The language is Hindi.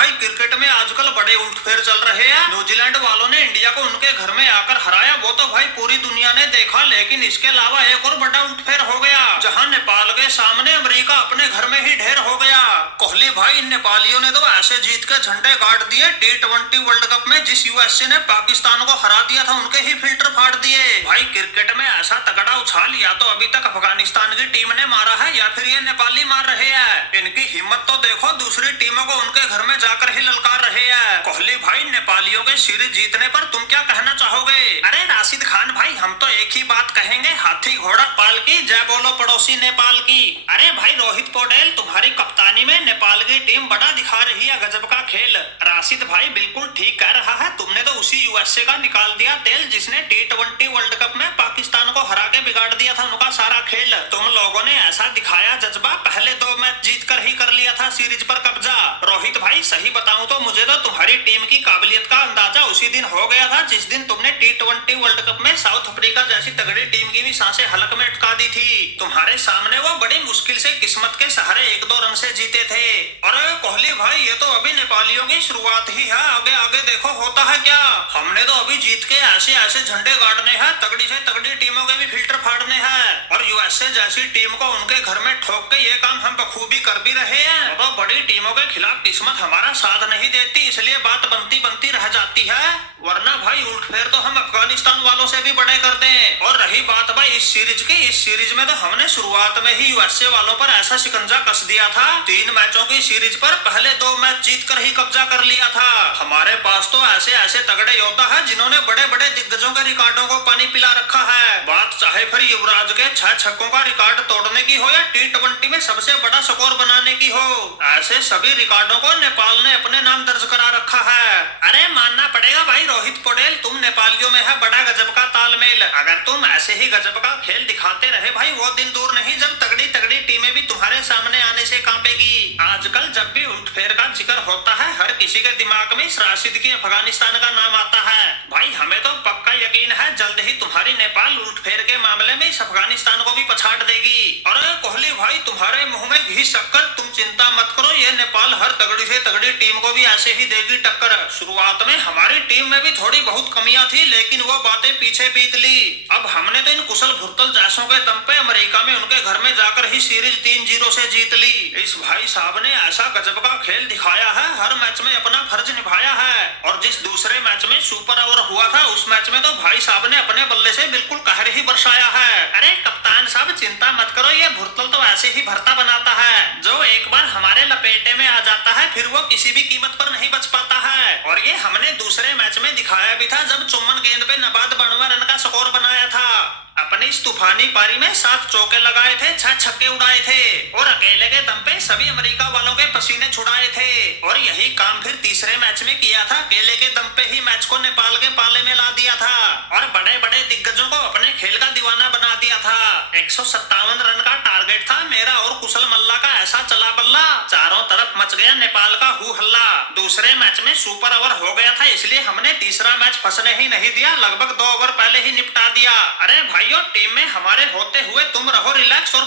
भाई क्रिकेट में आजकल बड़े उल्टफेर चल रहे हैं। न्यूजीलैंड वालों ने इंडिया को उनके घर में आकर हराया, वो तो भाई पूरी दुनिया ने देखा। लेकिन इसके अलावा एक और बड़ा उल्टफेर हो गया, जहां नेपाल के सामने अमेरिका अपने घर में ही ढेर हो गया। कोहली भाई, इन नेपालियों ने तो ऐसे जीत के झंडे गाड़ दिए। T20 वर्ल्ड कप में जिस यूएसए ने पाकिस्तान को हरा दिया था, उनके ही फिल्टर फाड़ दिए। भाई क्रिकेट में ऐसा तगड़ा उछाल या तो अभी तक अफगानिस्तान की टीम ने मारा है या फिर ये नेपाली मार रहे हैं। इनकी हिम्मत तो देखो, दूसरी टीमों को उनके घर में जाकर ही ललकार रहे हैं। कोहली भाई, नेपालियों के सीरीज जीतने पर तुम क्या कहना चाहोगे? अरे राशिद खान भाई, हम तो एक ही बात कहेंगे, हाथी घोड़ा पाल की जय बोलो पड़ोसी नेपाल की। अरे भाई रोहित पौडेल, तुम्हारी कप्तानी में नेपाल की टीम बड़ा दिखा रही है गजब का खेल। राशिद भाई बिल्कुल ठीक कह रहा है, तुमने तो उसी यूएसए का निकाल दिया तेल जिसने T20 वर्ल्ड कप में पाकिस्तान को हरा के बिगाड़ दिया था उनका सारा खेल। तुम लोगों ने ऐसा दिखाया जज्बा, पहले 2 मैच जीत कर ही कर लिया था सीरीज पर कब्जा। रोहित भाई सही बताऊं तो मुझे तो तुम्हारी टीम की काबिलियत का अंदाजा उसी दिन हो गया था जिस दिन तुमने T20 वर्ल्ड कप में साउथ अफ्रीका जैसी तगड़ी टीम की भी सांसें हलक में अटका दी थी। तुम्हारे सामने वो बड़ी मुश्किल से किस्मत के सहारे 1-2 रन से जीते थे। अरे कोहली भाई, ये तो अभी नेपालियों की शुरुआत ही है, आगे आगे देखो होता है क्या। हमने तो अभी जीत के ऐसे ऐसे झंडे गाड़ने हैं, तगड़ी से तगड़ी टीमों के भी फिल्टर फाड़ने हैं, और यूएसए जैसी टीम को उनके घर में ठोक के ये काम हम बखूबी कर भी रहे हैं। तो बड़ी टीमों के खिलाफ किस्मत हमारा साथ नहीं देती, इसलिए बात बनती बनती रह जाती है। वरना भाई उल्टफेर तो हम अफगानिस्तान वालों से भी बड़े कर दें। और रही बात भाई इस सीरीज की, इस सीरीज में तो हमने शुरुआत में ही यूएसए वालों पर ऐसा शिकंजा कस दिया था। 3 मैचों की सीरीज पर पहले 2 मैच जीत कर ही कब्जा कर लिया था। हमारे पास तो ऐसे ऐसे तगड़े योद्धा है जिन्होंने बड़े बड़े दिग्गजों के रिकॉर्डों को पानी पिला रखा है। बात चाहे फिर युवराज के 6 छक्कों का रिकॉर्ड तोड़ने की हो या T20 में सबसे बड़ा स्कोर बनाने की हो, ऐसे सभी रिकॉर्डों को नेपाल ने अपने नाम दर्ज करा रखा है। अरे मानना पड़ेगा भाई रोहित पौडेल, तुम नेपालियों में है बड़ा गजब का तालमेल। अगर तुम ऐसे ही गजब का खेल दिखाते रहे भाई, वो दिन दूर नहीं जब तगड़ी तगड़ी टीमें भी तुम्हारे सामने आने से कांपेगी। आजकल जब भी उल्टफेर का जिक्र होता है, हर किसी के दिमाग में इस राशिद की अफगानिस्तान का नाम आता है। भाई हमें तो पक्का यकीन है जल्द ही तुम्हारी नेपाल उल्टफेर के मामले में इस अफगानिस्तान को भी पछाड़ देगी। अरे कोहली भाई, तुम्हारे मुंह में घी शक्कर, तुम चिंता मत करो, ये नेपाल हर तगड़ी से तगड़ी टीम को भी ऐसे ही देगी टक्कर। शुरुआत में हमारी टीम में भी थोड़ी बहुत कमियां थी, लेकिन वो बातें पीछे बीत ली। अब हमने तो इन कुशल भुरतल जैसों के दम पे अमेरिका में उनके घर में जाकर ही सीरीज 3-0 से जीत ली। इस भाई साहब ने ऐसा गजब का खेल दिखाया है, हर मैच में अपना फर्ज निभाया है। और जिस दूसरे मैच में सुपर ओवर हुआ था, उस मैच में तो भाई साहब ने अपने बल्ले से बिल्कुल कहर ही बरसाया है। अरे कप्तान साहब चिंता मत करो, ये भुरतल तो ऐसे ही भरता बनाता है, जो एक बार हमारे लपेटे में आ जाता है फिर वो किसी भी कीमत पर नहीं बच पाता है। और ये हमने दूसरे मैच में दिखाया भी था, जब चुम्बन गेंद पे नबाद 92 रन का स्कोर बनाया था। अपनी इस तूफानी पारी में 7 चौके लगाए थे, 6 छक्के उड़ाए थे, और अकेले के दम पे सभी अमेरिका वालों के पसीने छुड़ाए थे। और यही काम फिर तीसरे मैच में किया था, अकेले के दम पे ही मैच को नेपाल के पाले में ला दिया था, और बड़े बड़े दिग्गजों को अपने खेल का दीवाना बना दिया था। 157 रन का टारगेट था मेरा और कुशल मल्ला का, ऐसा चला बल्ला, चारों तरफ मच गया नेपाल का हू हल्ला। दूसरे मैच में सुपर ओवर हो गया था, इसलिए हमने तीसरा मैच फंसने ही नहीं दिया, लगभग 2 ओवर पहले ही निपटा दिया। अरे भाइयों, टीम में हमारे होते हुए तुम रहो रिलैक्स और